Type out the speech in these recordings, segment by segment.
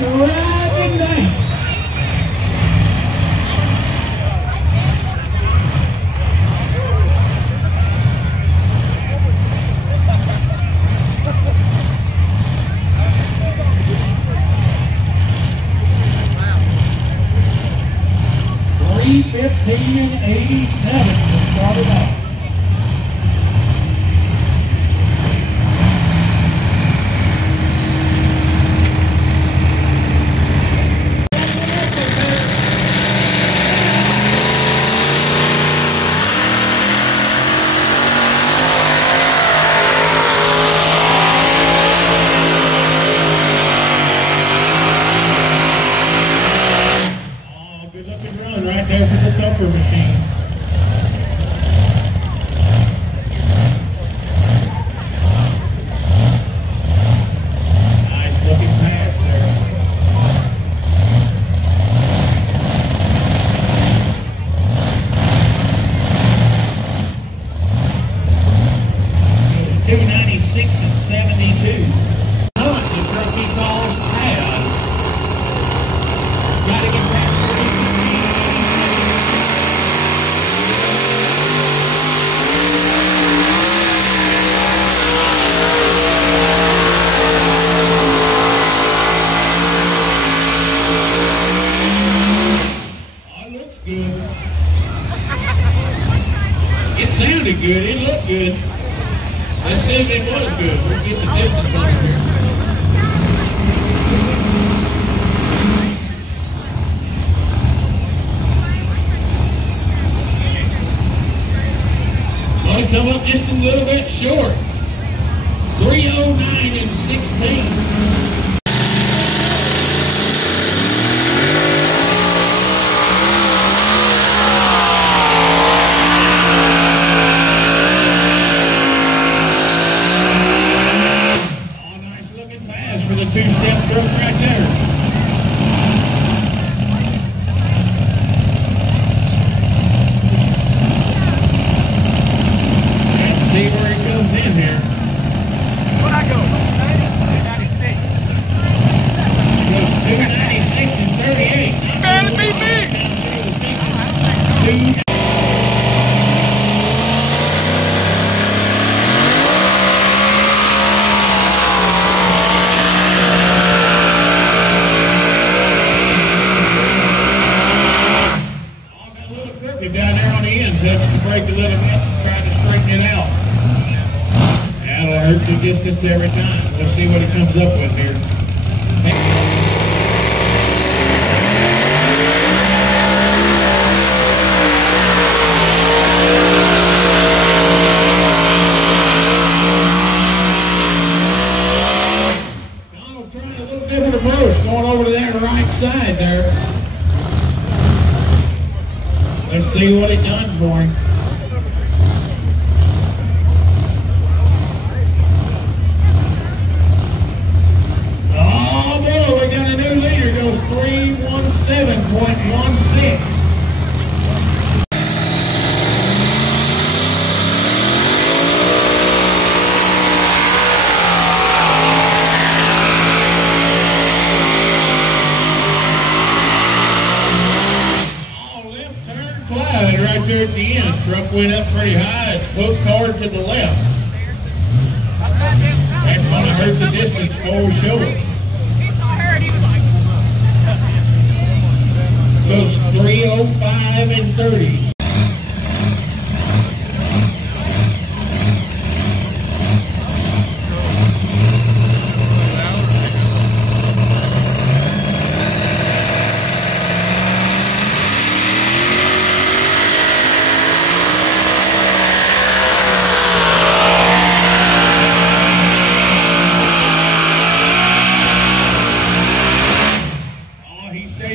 Friday night. Wow. 3:15:87 to start it off. Right there for the thumper machine. Nice looking pass there. So 296 and 72. The truck he calls Taz. Got to get past 3. Good. It sounded good. It looked good. Let's see if it was good. We'll get the distance on here. Well, it come up just a little bit short. 3:09 and 16. Two-step truck right there. Let's see where he comes in here. Where'd I go? 96. Goes 296 and 38. Man, it beat me. Down there on the end, touched the brake a little bit and tried to straighten it out. That'll hurt the distance every time. Let's see what it comes up with here. Donald trying a little bit of reverse, going over to that right side there. Let's see what it done for him. Oh boy, we got a new leader. Goes 3:17.16. Right there at the end, truck went up pretty high, it's hooked hard to the left. That's going to hurt the distance for sure. Goes 3:05 and 30.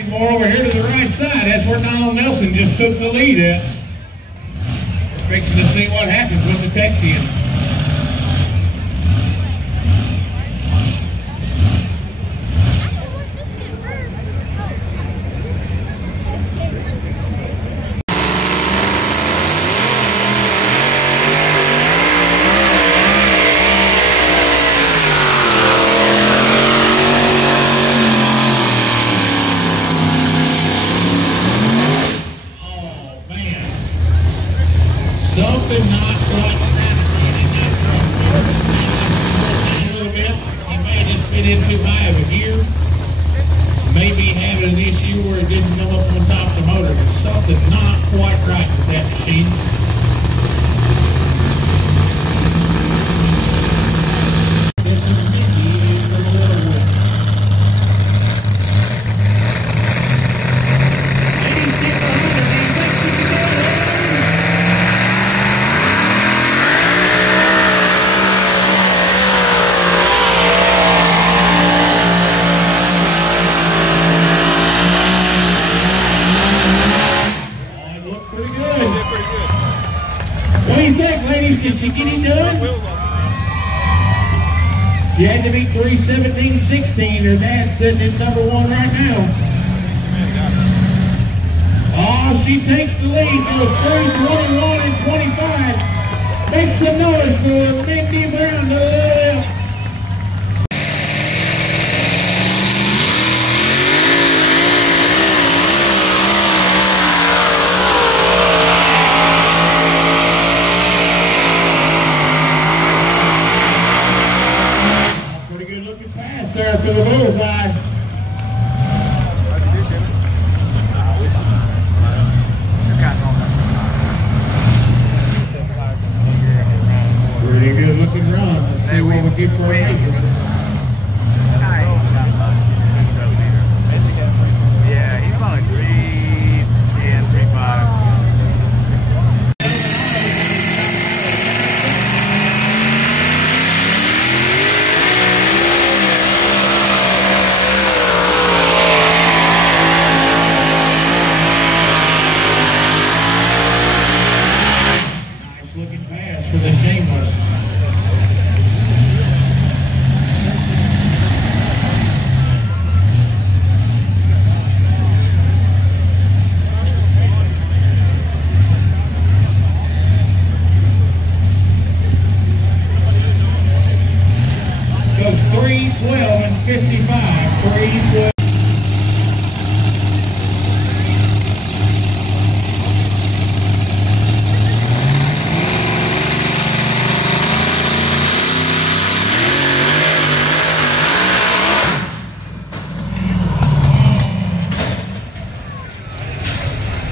More over here to the right side. That's where Donald Nelson just took the lead at. We're fixing to see what happens with the Texian. something not quite right with that machine. This is Mindy from Littlewood. Ladies, get behind me. What do you think, ladies? Did she get it done? She had to beat 3:17.16. Her dad's sitting in #1 right now. Oh, she takes the lead. Goes 3:21 and 25. Make some noise for Mindy Brown to the left. Pass there for the bullseye. Pretty good looking run. Let's see what we get for a major. Yeah, he's about a 3:10, 3:05. Looking pass for the Shameless. Goes 3:12 and 55. 3:12.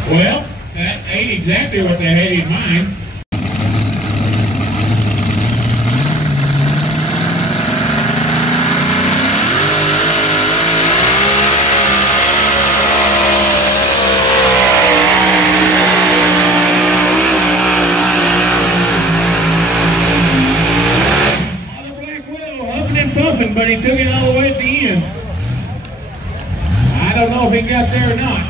Well, that ain't exactly what they had in mind. Oh, the Black Widow, huffing and puffing, but he took it all the way at the end. I don't know if he got there or not.